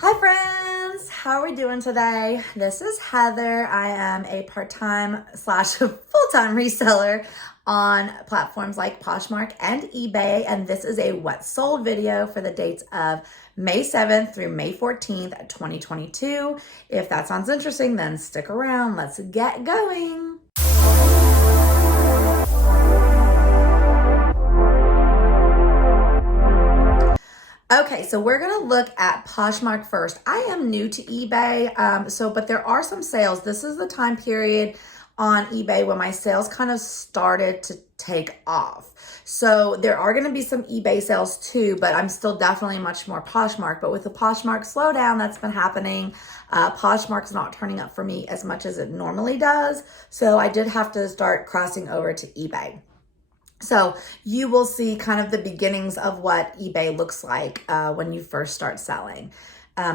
Hi friends, how are we doing today? This is Heather. I am a part-time / full-time reseller on platforms like Poshmark and eBay, and this is a what sold video for the dates of May 7th through May 14th, 2022. If that sounds interesting, then stick around. Let's get going. Okay, so we're gonna look at Poshmark first. I am new to eBay, but there are some sales. This is the time period on eBay when my sales kind of started to take off. So there are gonna be some eBay sales too, but I'm still definitely much more Poshmark. But with the Poshmark slowdown that's been happening, Poshmark's not turning up for me as much as it normally does. So I did have to start crossing over to eBay. So you will see kind of the beginnings of what eBay looks like when you first start selling.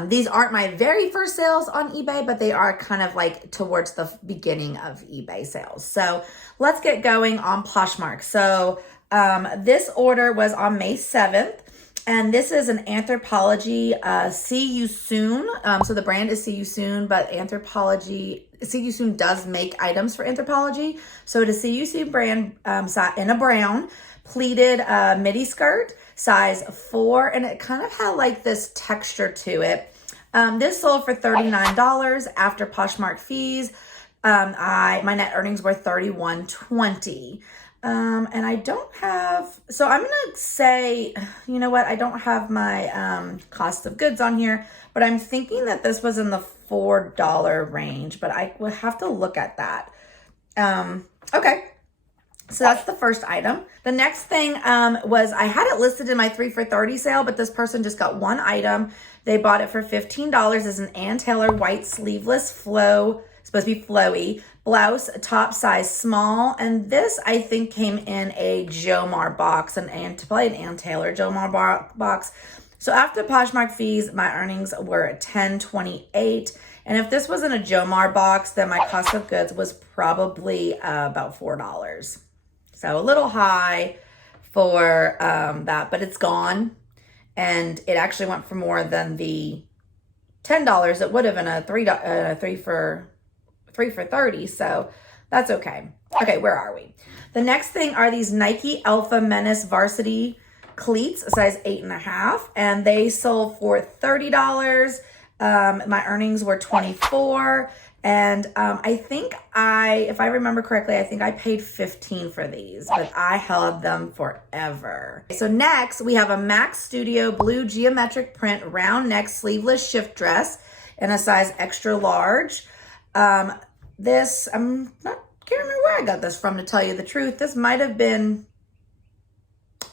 These aren't my very first sales on eBay, but they are kind of like towards the beginning of eBay sales. So let's get going on Poshmark. So this order was on May 7th. And this is an Anthropologie See You Soon. So the brand is See You Soon, but See You Soon does make items for Anthropologie. So it is See You Soon brand in a brown pleated midi skirt, size 4, and it kind of had like this texture to it. This sold for $39 after Poshmark fees. My net earnings were $31.20. And I don't have, so I'm going to say, you know what? I don't have my cost of goods on here, but I'm thinking that this was in the $4 range, but I will have to look at that. Okay. So that's the first item. The next thing was I had it listed in my 3 for $30 sale, but this person just got one item. They bought it for $15 as an Ann Taylor white sleeveless supposed to be flowy blouse, top size small. And this I think came in a JOMAR box, probably an Ann Taylor JOMAR box. So after Poshmark fees, my earnings were $10.28. And if this wasn't a JOMAR box, then my cost of goods was probably about $4. So a little high for that, but it's gone. And it actually went for more than the $10 it would have in a 3 for $30. So that's okay. Okay, where are we? The next thing are these Nike Alpha Menace Varsity Cleats, size 8.5, and they sold for $30. My earnings were $24. And I think if I remember correctly, I think I paid $15 for these, but I held them forever. So next we have a Max Studio blue geometric print round neck sleeveless shift dress in a size extra large. This, can't remember where I got this from, to tell you the truth. This might have been,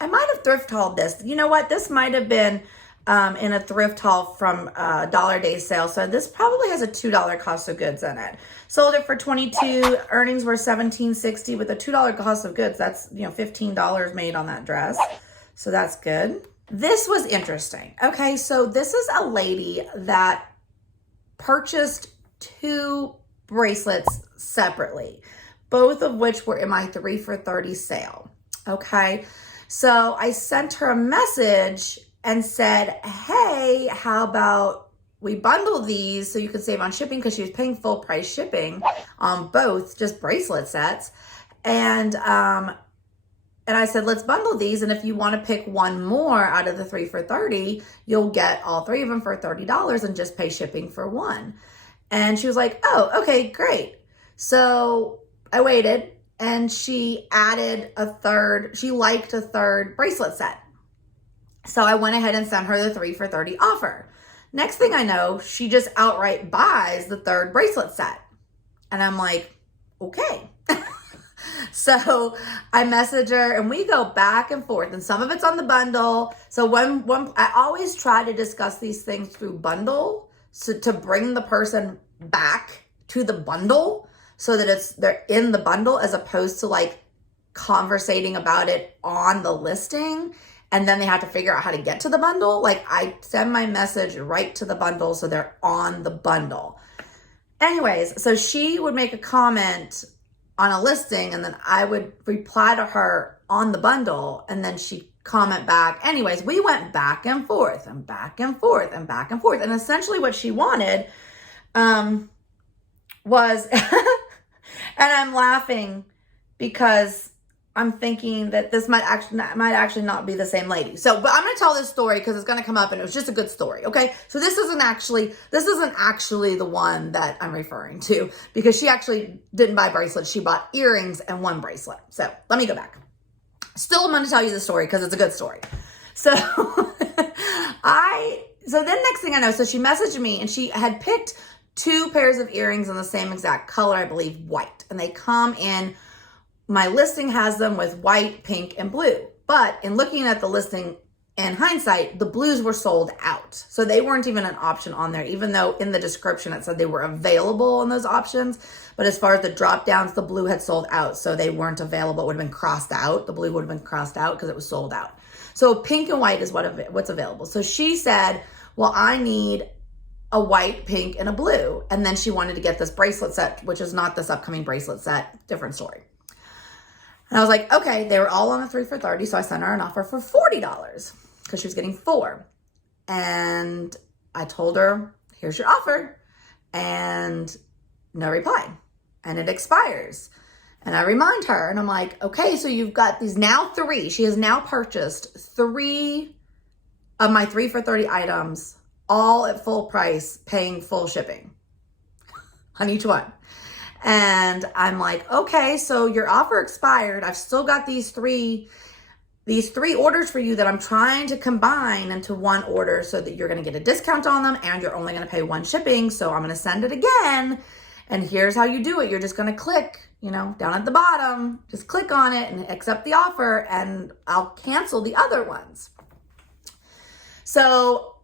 I might have thrift hauled this. You know what? This might have been in a thrift haul from Dollar Day sale. So this probably has a $2 cost of goods in it. Sold it for $22. Earnings were $17.60 with a $2 cost of goods. That's, $15 made on that dress. So that's good. This was interesting. Okay, so this is a lady that purchased 2 bracelets separately, both of which were in my 3 for $30 sale. Okay, so I sent her a message and said, hey, how about we bundle these so you can save on shipping, because she was paying full price shipping on both just bracelet sets. And I said, let's bundle these. And if you want to pick one more out of the 3 for $30, you'll get all 3 of them for $30 and just pay shipping for one. And she was like, oh, okay, great. So I waited, and she added she liked a third bracelet set. So I went ahead and sent her the 3 for $30 offer. Next thing I know, she just outright buys the 3rd bracelet set. And I'm like, okay. So I message her and we go back and forth, and some of it's on the bundle. So I always try to discuss these things through bundle, so to bring the person back to the bundle so that they're in the bundle, as opposed to like conversating about it on the listing and then they have to figure out how to get to the bundle. Like, I send my message right to the bundle so they're on the bundle. Anyways, so she would make a comment on a listing and then I would reply to her on the bundle, and then she comment back. Anyways, we went back and forth and back and forth and back and forth. And essentially what she wanted was, and I'm laughing because I'm thinking that this might actually not be the same lady. So, but I'm going to tell this story because it's going to come up and it was just a good story. Okay. So this isn't actually the one that I'm referring to, because she actually didn't buy bracelets. She bought earrings and one bracelet. So let me go back. Still, I'm going to tell you the story because it's a good story. So so then next thing I know, so she messaged me and she had picked 2 pairs of earrings in the same exact color, I believe white. And they come in, my listing has them with white, pink, and blue. But in looking at the listing in hindsight, the blues were sold out. So they weren't even an option on there, even though in the description it said they were available in those options. But as far as the drop downs, the blue had sold out. So they weren't available. It would have been crossed out. The blue would have been crossed out because it was sold out. So pink and white is what's available. So she said, well, I need a white, pink, and a blue. And then she wanted to get this bracelet set, which is not this upcoming bracelet set, different story. And I was like, okay, they were all on a 3 for $30. So I sent her an offer for $40 because she was getting 4. And I told her, here's your offer. And no reply. And it expires. And I remind her and I'm like, okay, so you've got these now 3. She has now purchased 3 of my 3 for $30 items, all at full price, paying full shipping on each one. And I'm like, okay, so your offer expired. I've still got these three orders for you that I'm trying to combine into one order so that you're going to get a discount on them and you're only going to pay 1 shipping. So I'm going to send it again. And here's how you do it. You're just going to click, down at the bottom, just click on it and accept the offer and I'll cancel the other ones. So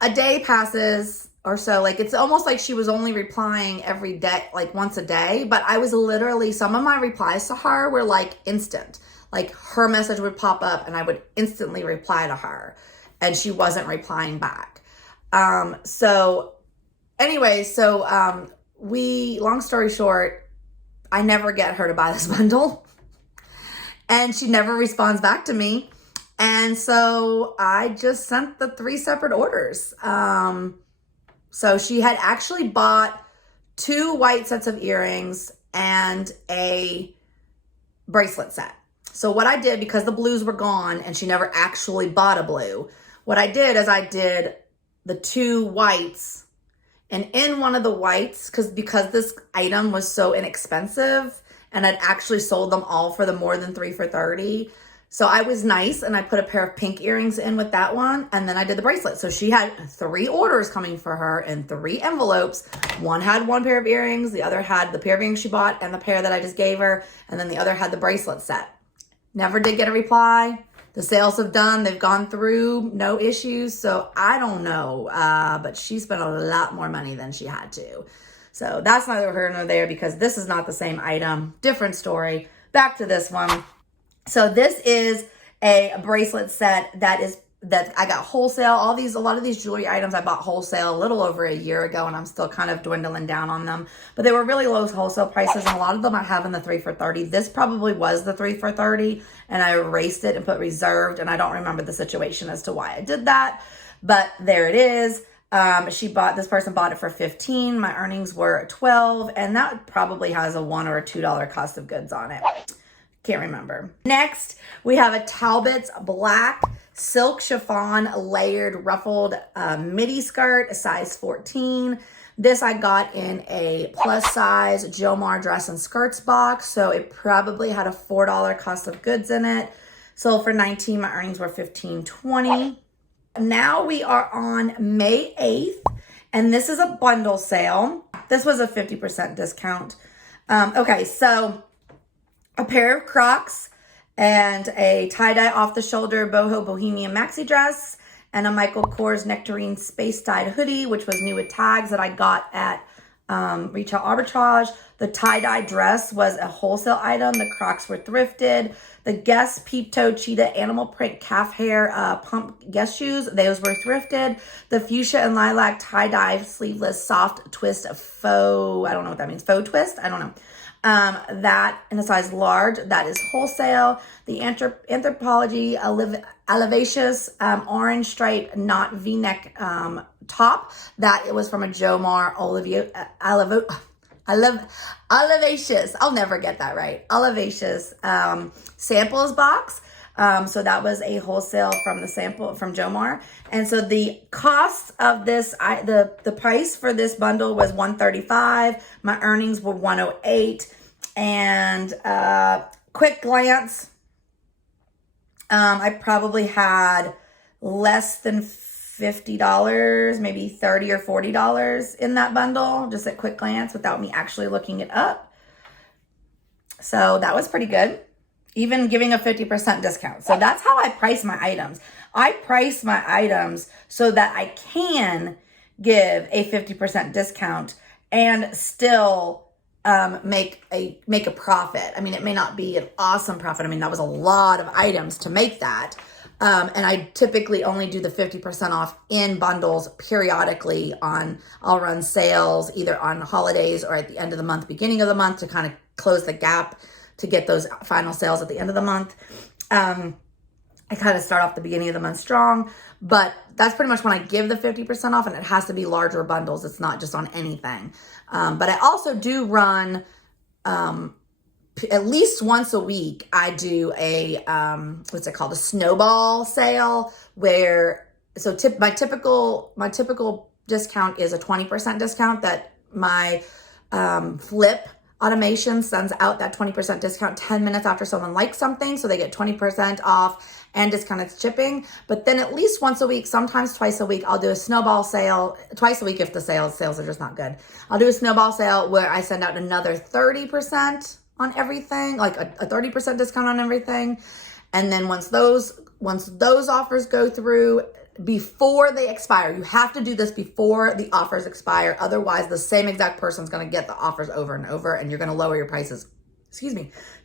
a day passes or so, like it's almost like she was only replying every day, like once a day, but I was literally, some of my replies to her were like instant, like her message would pop up and I would instantly reply to her and she wasn't replying back. Long story short, I never get her to buy this bundle and she never responds back to me. And so I just sent the 3 separate orders. So she had actually bought 2 white sets of earrings and a bracelet set. So what I did, because the blues were gone and she never actually bought a blue, what I did is I did the 2 whites, and in one of the whites, because this item was so inexpensive and I'd actually sold them all for the more than 3 for $30. So I was nice and I put a pair of pink earrings in with that one. And then I did the bracelet. So she had 3 orders coming for her in 3 envelopes. One had 1 pair of earrings. The other had the pair of earrings she bought and the pair that I just gave her. And then the other had the bracelet set. Never did get a reply. The sales have done. They've gone through. No issues. So I don't know. But she spent a lot more money than she had to. So that's neither here nor there because this is not the same item. Different story. Back to this one. So this is a bracelet set that I got wholesale. A lot of these jewelry items I bought wholesale a little over a year ago, and I'm still kind of dwindling down on them. But they were really low wholesale prices, and a lot of them I have in the 3 for $30. This probably was the 3 for $30, and I erased it and put reserved, and I don't remember the situation as to why I did that. But there it is. This person bought it for $15. My earnings were $12, and that probably has a $1 or a $2 cost of goods on it. Can't remember. Next, we have a Talbot's black silk chiffon layered ruffled midi skirt, a size 14. This I got in a plus size JOMAR dress and skirts box, so it probably had a $4 cost of goods in it. Sold for $19. My earnings were $15.20. Now we are on May 8th, and this is a bundle sale. This was a 50% discount. Okay, so a pair of Crocs and a tie-dye off-the-shoulder boho bohemian maxi dress and a Michael Kors nectarine space-dyed hoodie, which was new with tags that I got at Retail Arbitrage. The tie-dye dress was a wholesale item. The Crocs were thrifted. The Guess peep-toe cheetah animal print calf hair pump Guess shoes, those were thrifted. The fuchsia and lilac tie-dye sleeveless soft twist faux, I don't know what that means, faux twist, I don't know. That in a size large, that is wholesale. The Anthropologie Elevacious orange stripe knot v-neck top. That it was from a JOMAR Elevacious. I'll never get that right. Elevacious samples box. So that was a wholesale from the sample from JOMAR. And so the cost of this, the price for this bundle was $135. My earnings were $108. And quick glance, I probably had less than $50, maybe $30 or $40 in that bundle, just at quick glance without me actually looking it up. So that was pretty good, even giving a 50% discount. So that's how I price my items. I price my items so that I can give a 50% discount and still make a profit. I mean, it may not be an awesome profit. I mean, that was a lot of items to make that. And I typically only do the 50% off in bundles periodically I'll run sales either on holidays or at the end of the month, beginning of the month, to kind of close the gap to get those final sales at the end of the month. I kind of start off the beginning of the month strong, but that's pretty much when I give the 50% off, and it has to be larger bundles. It's not just on anything. But I also do run, at least once a week, I do a, what's it called? A snowball sale where, so my typical discount is a 20% discount that my, FLYP automation sends out that 20% discount 10 minutes after someone likes something. So they get 20% off and discounted shipping. But then at least once a week, sometimes twice a week, I'll do a snowball sale. Twice a week if the sales are just not good. I'll do a snowball sale where I send out another 30% on everything, like a 30% discount on everything. And then once those offers go through, before they expire, you have to do this before the offers expire. Otherwise, the same exact person's going to get the offers over and over, and you're going to lower your prices,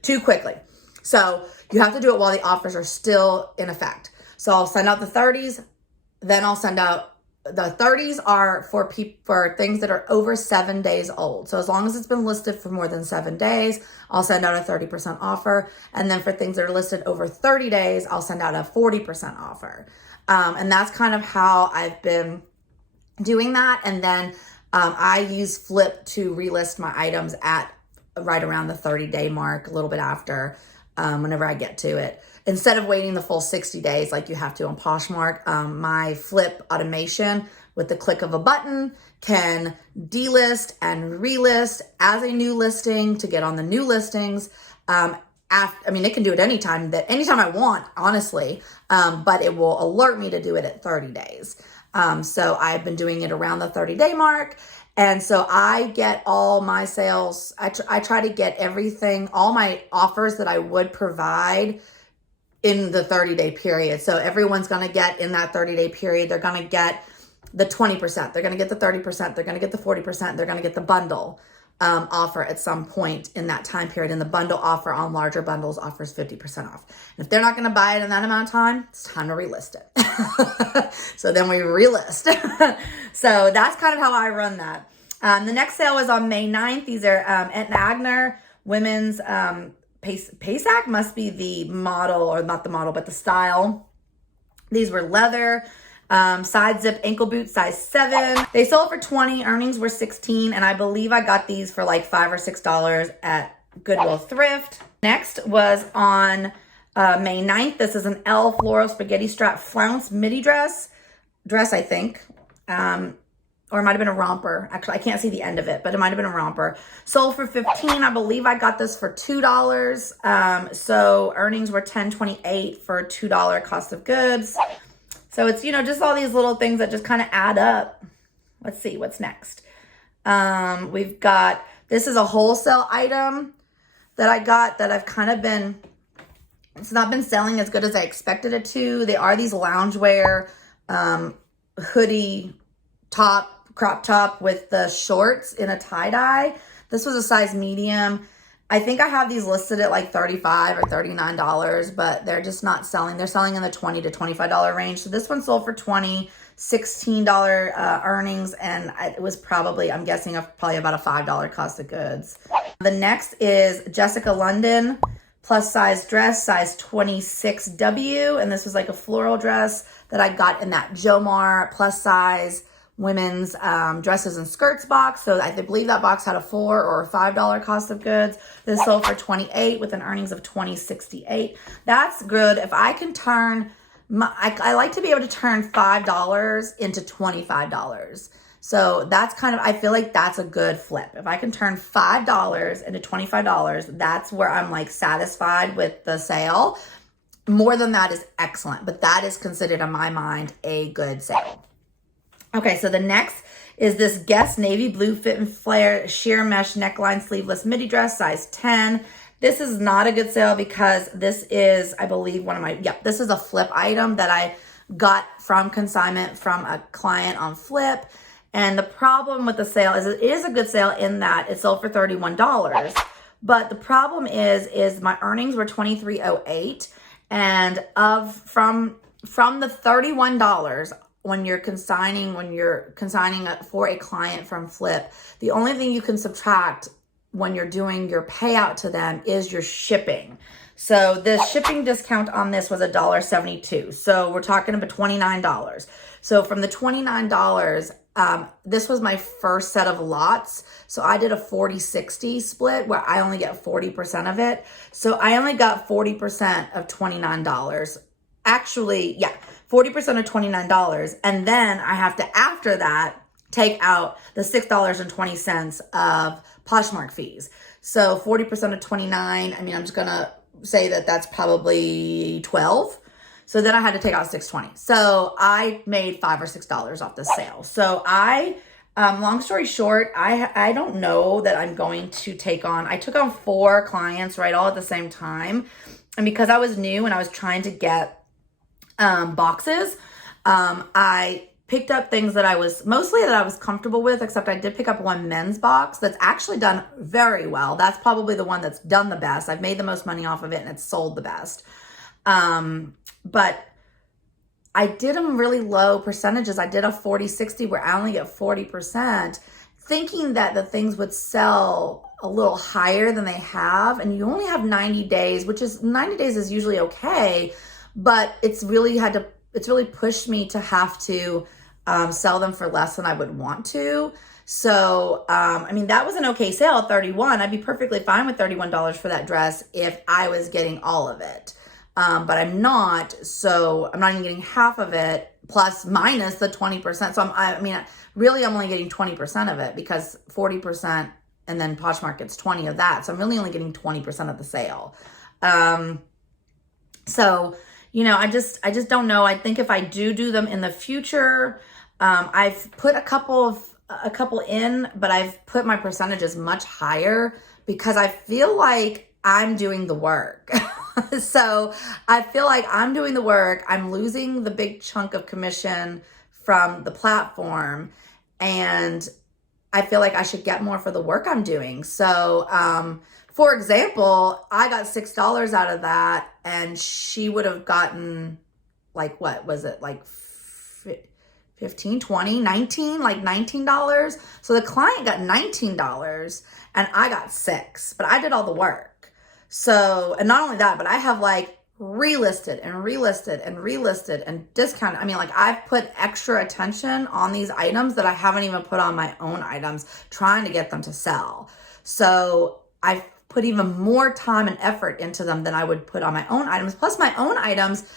too quickly. So you have to do it while the offers are still in effect. So I'll send out the 30s, then I'll send out the 30s are for things that are over 7 days old. So as long as it's been listed for more than 7 days, I'll send out a 30% offer. And then for things that are listed over 30 days, I'll send out a 40% offer. And that's kind of how I've been doing that. And then I use FLYP to relist my items at right around the 30-day mark, a little bit after, whenever I get to it. Instead of waiting the full 60 days like you have to on Poshmark, my FLYP automation with the click of a button can delist and relist as a new listing to get on the new listings. It can do it anytime I want, honestly, but it will alert me to do it at 30 days. So I've been doing it around the 30-day mark. And so I get all my sales. I try to get everything, all my offers that I would provide in the 30-day period. So everyone's going to get in that 30-day period, they're going to get the 20%, they're going to get the 30%, they're going to get the 40%, they're going to get the bundle offer at some point in that time period. And the bundle offer on larger bundles offers 50% off. And if they're not going to buy it in that amount of time, it's time to relist it. So then we relist. So that's kind of how I run that. The next sale was on May 9th. These are at Agner women's Paysac must be the model, or not the model, but the style. These were leather. Side zip ankle boots, size 7. They sold for $20. Earnings were $16, and I believe I got these for like $5 or $6 at Goodwill Thrift. Next was on May 9th. This is an L floral spaghetti strap flounce midi dress, I think. Or it might have been a romper. Actually, I can't see the end of it, but it might have been a romper. Sold for $15. I believe I got this for $2. So earnings were $10.28 for $2 cost of goods. So it's, just all these little things that just kind of add up. Let's see what's next. We've got, this is a wholesale item that I got that I've kind of it's not been selling as good as I expected it to. They are these loungewear hoodie top, crop top with the shorts in a tie-dye. This was a size medium. I think I have these listed at like $35 or $39, but they're just not selling. They're selling in the $20 to $25 range. So this one sold for $20, $16 earnings, and it was probably, I'm guessing, probably about a $5 cost of goods. The next is Jessica London plus size dress, size 26W. And this was like a floral dress that I got in that JOMAR plus size women's dresses and skirts box. So I believe that box had a $4 or a $5 cost of goods. This sold for $28 with an earnings of $20.68. That's good. If I can turn, I like to be able to turn $5 into $25. So that's kind of, I feel like that's a good flip. If I can turn $5 into $25, that's where I'm like satisfied with the sale. More than that is excellent, but that is considered in my mind a good sale. Okay, so the next is this Guess navy blue fit and flare sheer mesh neckline sleeveless midi dress, size 10. This is not a good sale because this is, I believe, this is a flip item that I got from consignment from a client on Flip. And the problem with the sale is it is a good sale in that it sold for $31. But the problem is my earnings were $23.08, and from the $31 when you're consigning for a client from Flip, the only thing you can subtract when you're doing your payout to them is your shipping. So the shipping discount on this was $1.72. So we're talking about $29. So from the $29, this was my first set of lots. So I did a 40-60 split where I only get 40% of it. So I only got 40% of $29. Actually, yeah, 40% of $29. And then I have to, after that, take out the $6.20 of Poshmark fees. So 40% of 29, I mean, I'm just going to say that that's probably 12. So then I had to take out $6.20. So I made $5 or $6 off the sale. So long story short, I don't know that I'm going to I took on 4 clients, right, all at the same time. And because I was new and I was trying to get boxes, I picked up things that I was comfortable with, except I did pick up one men's box that's actually done very well. That's probably the one that's done the best. I've made the most money off of it and it's sold the best. But I did them really low percentages. I did a 40-60 where I only get 40%, thinking that the things would sell a little higher than they have. And you only have 90 days, which is 90 days is usually okay, but it's really pushed me to have to sell them for less than I would want to. So, I mean, that was an okay sale at $31. I'd be perfectly fine with $31 for that dress if I was getting all of it. But I'm not, so I'm not even getting half of it plus minus the 20%. So I'm only getting 20% of it because 40% and then Poshmark gets 20 of that. So I'm really only getting 20% of the sale. So, I just don't know. I think if I do them in the future, I've put a couple in, but I've put my percentages much higher because I feel like I'm doing the work. So I feel like I'm doing the work. I'm losing the big chunk of commission from the platform, and I feel like I should get more for the work I'm doing. So, for example, I got $6 out of that, and she would have gotten like, what was it? Like 15, 20, 19, like $19. So the client got $19 and I got $6, but I did all the work. So, and not only that, but I have like relisted and discounted. I mean, like I've put extra attention on these items that I haven't even put on my own items, trying to get them to sell. So I've put even more time and effort into them than I would put on my own items. Plus my own items,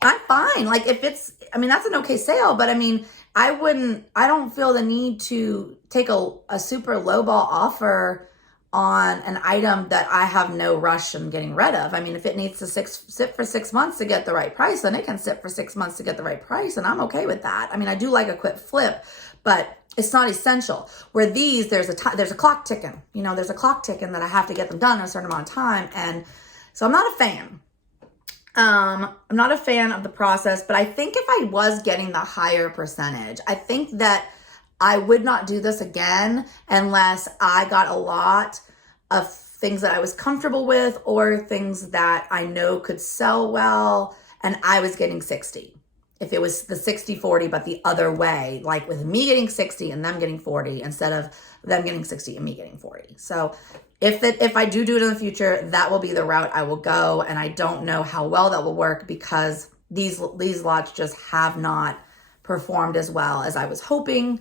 I'm fine. Like that's an okay sale, but I mean, I don't feel the need to take a super lowball offer on an item that I have no rush in getting rid of. I mean, if it needs to sit for 6 months to get the right price, then it can sit for 6 months to get the right price, and I'm okay with that. I mean, I do like a quick flip, but it's not essential. Where these, there's a clock ticking. There's a clock ticking that I have to get them done in a certain amount of time, and so I'm not a fan. I'm not a fan of the process, but I think if I was getting the higher percentage, I think that I would not do this again unless I got a lot of things that I was comfortable with or things that I know could sell well, and I was getting 60. if it was the 60-40, but the other way, like with me getting 60 and them getting 40 instead of them getting 60 and me getting 40. So if I do it in the future, that will be the route I will go. And I don't know how well that will work because these lots just have not performed as well as I was hoping,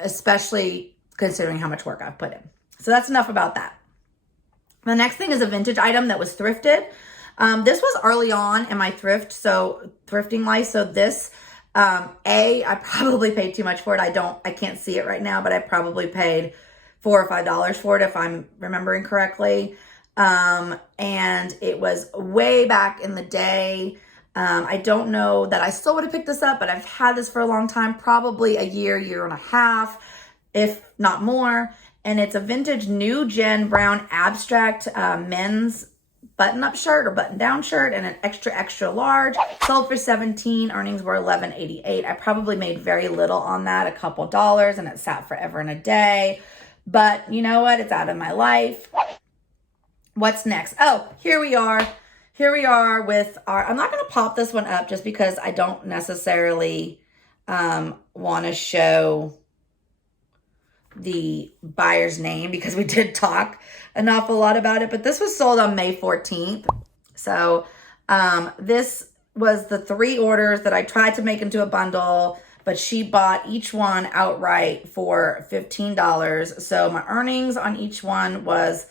especially considering how much work I've put in. So that's enough about that. The next thing is a vintage item that was thrifted. This was early on in my thrifting life. So this, I probably paid too much for it. I can't see it right now, but I probably paid $4 or $5 for it if I'm remembering correctly. And it was way back in the day. I don't know that I still would have picked this up, but I've had this for a long time, probably a year and a half, if not more. And it's a vintage new gen brown abstract men's button-up shirt or button-down shirt and an extra large. Sold for $17. Earnings were $11.88. I probably made very little on that, a couple dollars, and it sat forever and a day. But you know what? It's out of my life. What's next? Oh, here we are. Here we are with our, I'm not going to pop this one up just because I don't necessarily want to show the buyer's name because we did talk an awful lot about it, but this was sold on May 14th. So this was the 3 orders that I tried to make into a bundle, but she bought each one outright for $15. So my earnings on each one was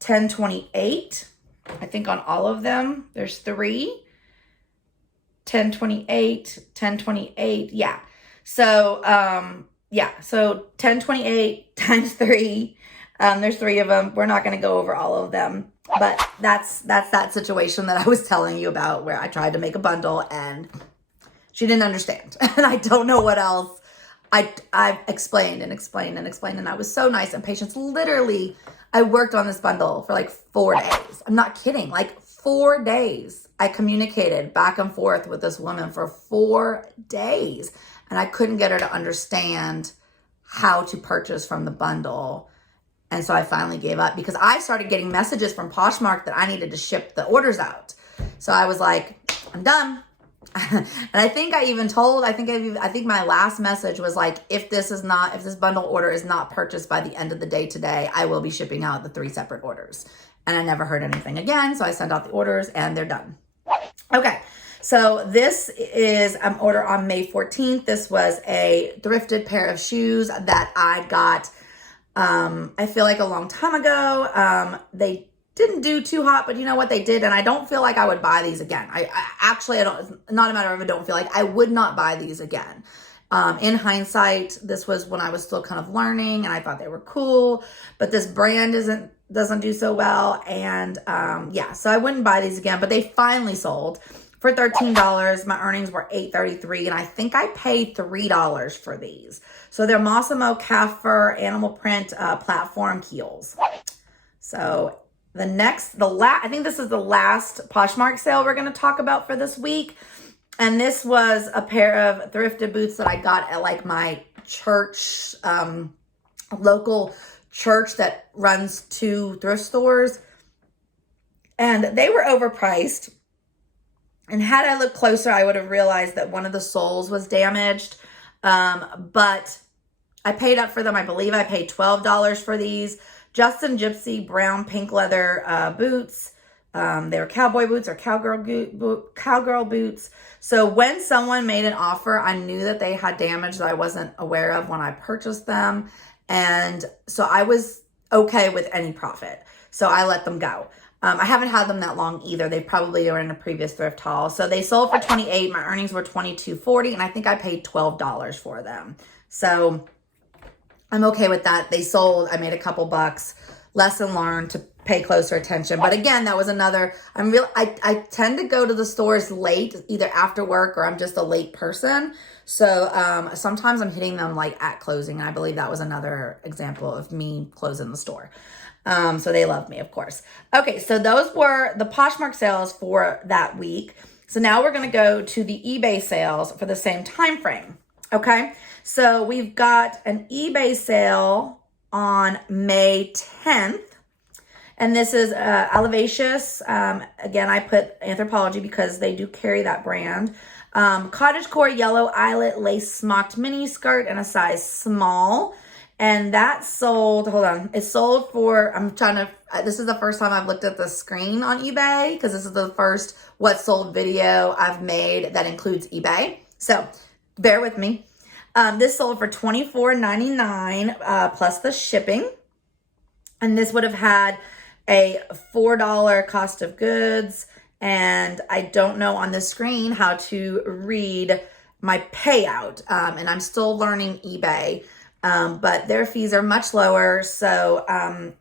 $10.28. I think on all of them, there's 3. $10.28, $10.28. Yeah. So, so 1028 times 3. There's 3 of them. We're not going to go over all of them, but that's that situation that I was telling you about where I tried to make a bundle and she didn't understand. And I don't know what else. I've explained and explained and explained, and I was so nice and patient. Literally, I worked on this bundle for like 4 days. I'm not kidding. Like 4 days. I communicated back and forth with this woman for 4 days. And I couldn't get her to understand how to purchase from the bundle. And so I finally gave up because I started getting messages from Poshmark that I needed to ship the orders out. So I was like, I'm done. And I think I even told, I think my last message was like, if this bundle order is not purchased by the end of the day today, I will be shipping out the 3 separate orders. And I never heard anything again. So I sent out the orders and they're done. Okay. So this is an order on May 14th. This was a thrifted pair of shoes that I got, I feel like a long time ago. They didn't do too hot, but you know what they did? And I don't feel like I would buy these again. I don't, it's not a matter of I don't feel like I would not buy these again. In hindsight, this was when I was still kind of learning and I thought they were cool, but this brand doesn't do so well. And so I wouldn't buy these again, but they finally sold for $13. My earnings were $8.33, and I think I paid $3 for these. So they're Mossimo calf fur animal print platform heels. So I think this is the last Poshmark sale we're going to talk about for this week. And this was a pair of thrifted boots that I got at like my church, local church that runs 2 thrift stores. And they were overpriced. And had I looked closer, I would have realized that one of the soles was damaged. But I paid up for them. I believe I paid $12 for these. Justin Gypsy brown pink leather boots. They were cowboy boots or cowgirl boots. So when someone made an offer, I knew that they had damage that I wasn't aware of when I purchased them. And so I was okay with any profit. So I let them go. I haven't had them that long either. They probably were in a previous thrift haul. So they sold for $28. My earnings were $22.40, and I think I paid $12 for them. So I'm okay with that. They sold. I made a couple bucks. Lesson learned to pay closer attention. But again, that was another. I tend to go to the stores late, either after work or I'm just a late person. So sometimes I'm hitting them like at closing. And I believe that was another example of me closing the store. So they love me, of course. Okay, so those were the Poshmark sales for that week. So now we're going to go to the eBay sales for the same time frame. Okay, so we've got an eBay sale on May 10th. And this is Elevacious. Again, I put Anthropologie because they do carry that brand. Cottagecore yellow eyelet lace smocked mini skirt in a size small. And that sold, hold on, it sold for, this is the first time I've looked at the screen on eBay because this is the first what sold video I've made that includes eBay. So bear with me. This sold for $24.99 plus the shipping. And this would have had a $4 cost of goods. And I don't know on the screen how to read my payout. And I'm still learning eBay. But their fees are much lower. So, I'm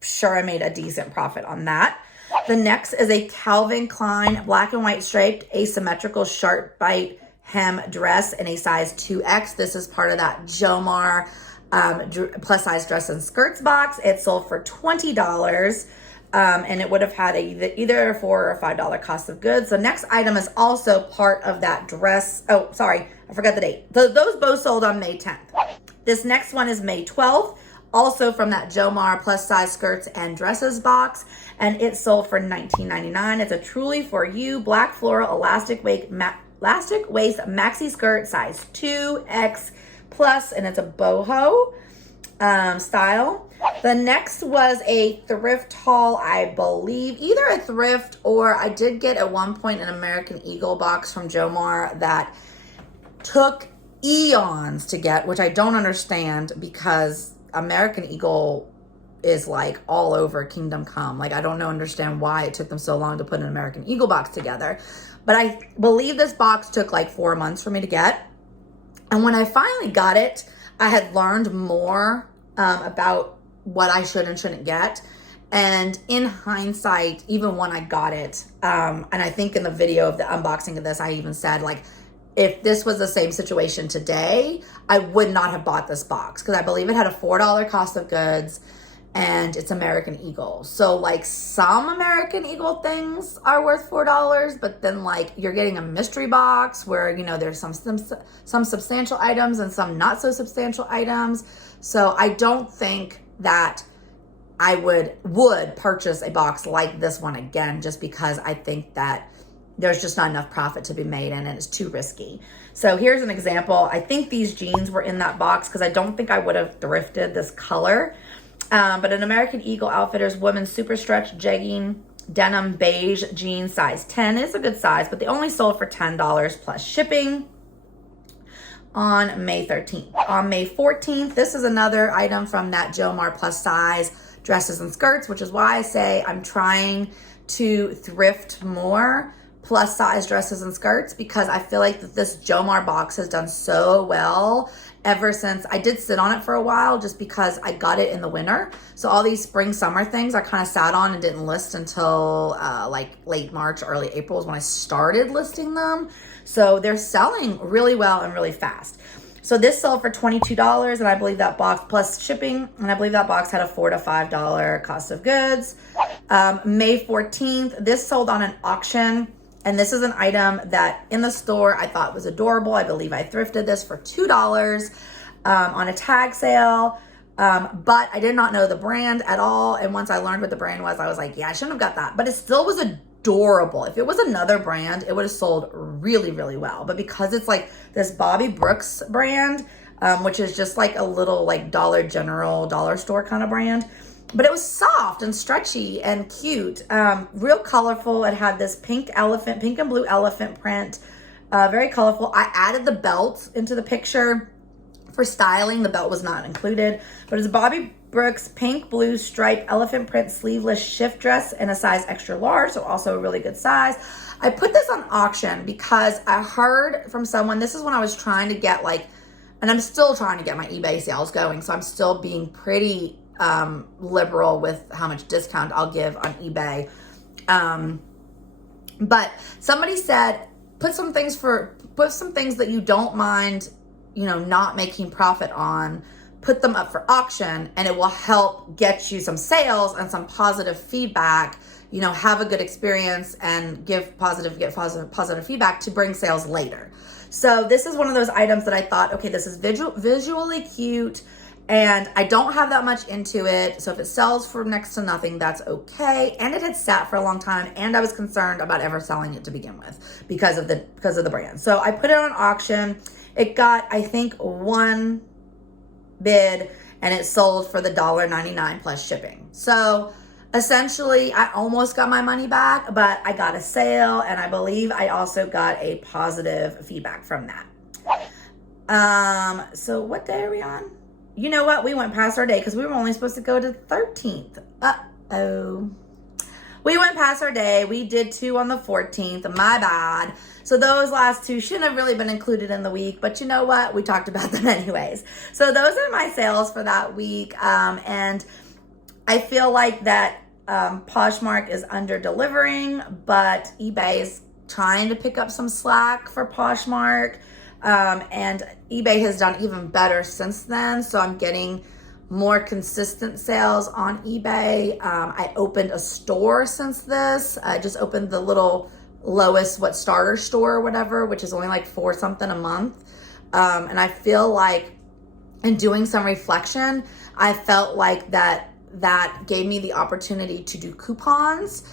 sure I made a decent profit on that. The next is a Calvin Klein black and white striped asymmetrical sharp bite hem dress in a size 2X. This is part of that JOMAR plus size dress and skirts box. It sold for $20. And it would have had either a $4 or a $5 cost of goods. The next item is also part of that dress. Oh, sorry, I forgot the date. Those both sold on May 10th. This next one is May 12th, also from that JOMAR plus size skirts and dresses box, and it sold for $19.99. It's a truly for you black floral elastic waist maxi skirt size 2X plus, and it's a boho style. The next was a thrift haul, I believe, either a thrift or I did get at one point an American Eagle box from JOMAR that took eons to get, which I don't understand because American Eagle is like all over Kingdom Come. Like, I don't understand why it took them so long to put an American Eagle box together. But I believe this box took like 4 months for me to get. And when I finally got it, I had learned more about what I should and shouldn't get. And in hindsight, even when I got it, and I think in the video of the unboxing of this, I even said, like, if this was the same situation today, I would not have bought this box because I believe it had a $4 cost of goods and it's American Eagle. So like some American Eagle things are worth $4, but then like you're getting a mystery box where, you know, there's some substantial items and some not so substantial items. So I don't think that I would purchase a box like this one again, just because I think that there's just not enough profit to be made in it. It's too risky. So here's an example. I think these jeans were in that box because I don't think I would have thrifted this color. But an American Eagle Outfitters women's super stretch jegging denim beige jean size 10 is a good size, but they only sold for $10 plus shipping on May 13th. On May 14th, this is another item from that JOMAR plus size dresses and skirts, which is why I say I'm trying to thrift more plus size dresses and skirts, because I feel like that this JOMAR box has done so well ever since I did sit on it for a while, just because I got it in the winter. So all these spring summer things I kind of sat on and didn't list until like late March, early April is when I started listing them. So they're selling really well and really fast. So this sold for $22, and I believe that box plus shipping, and I believe that box had a $4 to $5 cost of goods. May 14th, this sold on an auction. And this is an item that in the store I thought was adorable. I believe I thrifted this for $2 on a tag sale. But I did not know the brand at all. And once I learned what the brand was, I was like, yeah, I shouldn't have got that. But it still was adorable. If it was another brand, it would have sold really, really well. But because it's like this Bobby Brooks brand, which is just like a little like Dollar General, dollar store kind of brand, but it was soft and stretchy and cute, real colorful. It had this pink and blue elephant print, very colorful. I added the belt into the picture for styling. The belt was not included, but it's a Bobby Brooks pink, blue stripe, elephant print sleeveless shift dress in a size extra large, so also a really good size. I put this on auction because I heard from someone, this is when I was trying to get like, and I'm still trying to get my eBay sales going, so I'm still being pretty liberal with how much discount I'll give on eBay. But somebody said, put some things that you don't mind, you know, not making profit on, put them up for auction, and it will help get you some sales and some positive feedback, you know, have a good experience and get positive feedback to bring sales later. So this is one of those items that I thought, okay, this is visually cute, And I don't have that much into it. So if it sells for next to nothing, that's okay. And it had sat for a long time, and I was concerned about ever selling it to begin with because of the brand. So I put it on auction. It got, I think, one bid, and it sold for the $1.99 plus shipping. So essentially, I almost got my money back, but I got a sale, and I believe I also got a positive feedback from that. So what day are we on? You know what? We went past our day because we were only supposed to go to the 13th. Uh-oh. We went past our day. We did 2 on the 14th. My bad. So those last 2 shouldn't have really been included in the week, but you know what? We talked about them anyways. So those are my sales for that week. And I feel like that Poshmark is under delivering, but eBay is trying to pick up some slack for Poshmark. And eBay has done even better since then. So I'm getting more consistent sales on eBay. I opened a store since this. I just opened the little lowest starter store or whatever, which is only like $4 something a month. And I feel like in doing some reflection, I felt like that gave me the opportunity to do coupons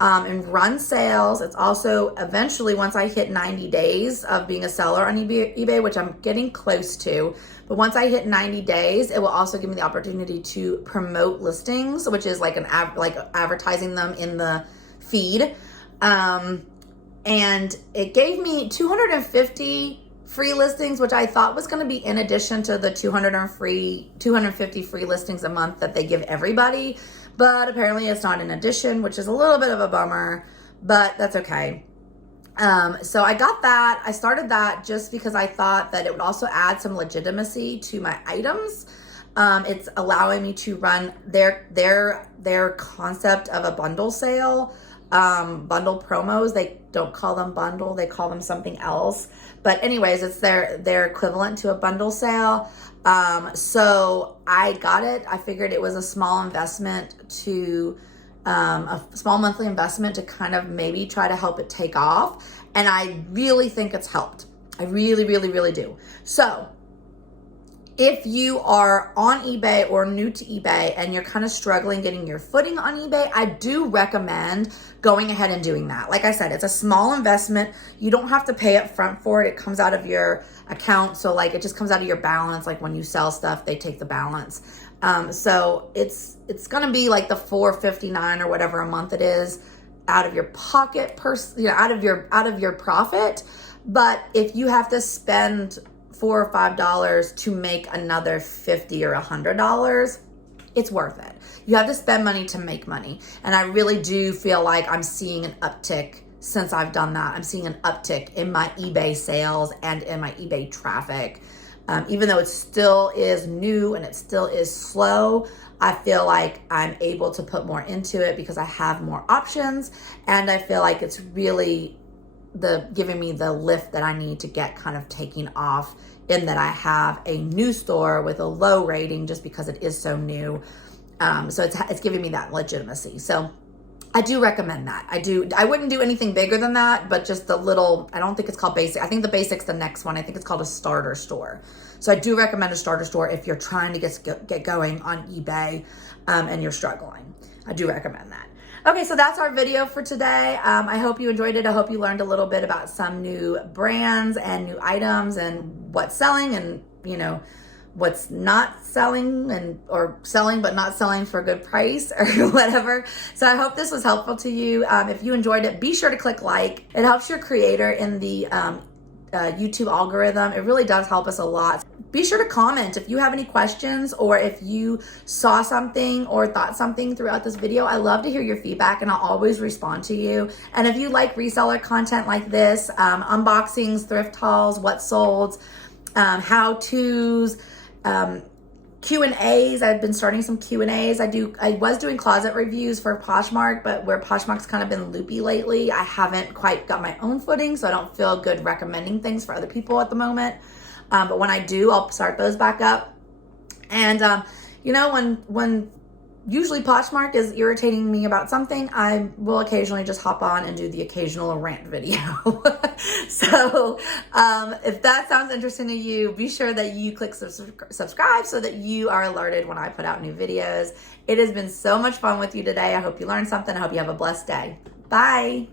and run sales. It's also eventually, once I hit 90 days of being a seller on eBay, which I'm getting close to, but once I hit 90 days, it will also give me the opportunity to promote listings, which is like advertising them in the feed. And it gave me 250 free listings, which I thought was going to be in addition to the 250 free listings a month that they give everybody. But apparently it's not in addition, which is a little bit of a bummer, but that's okay. So I got that. I started that just because I thought that it would also add some legitimacy to my items. It's allowing me to run their concept of a bundle sale, bundle promos. They don't call them bundle, they call them something else. But anyways, it's their equivalent to a bundle sale. So I got it. I figured it was a small investment a small monthly investment to kind of maybe try to help it take off. And I really think it's helped. I really, really, really do. So if you are on eBay or new to eBay and you're kind of struggling getting your footing on eBay, I do recommend going ahead and doing that. Like I said, it's a small investment. You don't have to pay up front for it. It comes out of your account. So like it just comes out of your balance. Like when you sell stuff, they take the balance. So it's going to be like the $4.59 or whatever a month it is out of your pocket out of your profit. But if you have to spend $4 or $5 to make another $50 or $100, it's worth it. You have to spend money to make money. And I really do feel like I'm seeing an uptick since I've done that. I'm seeing an uptick in my eBay sales and in my eBay traffic. Even though it still is new and it still is slow, I feel like I'm able to put more into it because I have more options. And I feel like it's really giving me the lift that I need to get kind of taking off, in that I have a new store with a low rating just because it is so new. So it's giving me that legitimacy. So I do recommend that. I wouldn't do anything bigger than that, but just the little, I don't think it's called basic. I think the basic's the next one. I think it's called a starter store. So I do recommend a starter store if you're trying to get going on eBay and you're struggling. I do recommend that. Okay, so that's our video for today. I hope you enjoyed it. I hope you learned a little bit about some new brands and new items and what's selling and, what's not selling or selling but not selling for a good price or whatever. So I hope this was helpful to you. If you enjoyed it, be sure to click like. It helps your creator in the YouTube algorithm. It really does help us a lot. Be sure to comment if you have any questions or if you saw something or thought something throughout this video. I love to hear your feedback and I'll always respond to you. And if you like reseller content like this, unboxings, thrift hauls, what solds, how-tos, Q&As. I've been starting some Q&As. I was doing closet reviews for Poshmark, but where Poshmark's kind of been loopy lately, I haven't quite got my own footing, so I don't feel good recommending things for other people at the moment. But when I do, I'll start those back up. And, when usually Poshmark is irritating me about something, I will occasionally just hop on and do the occasional rant video. So if that sounds interesting to you, be sure that you click subscribe so that you are alerted when I put out new videos. It has been so much fun with you today. I hope you learned something. I hope you have a blessed day. Bye.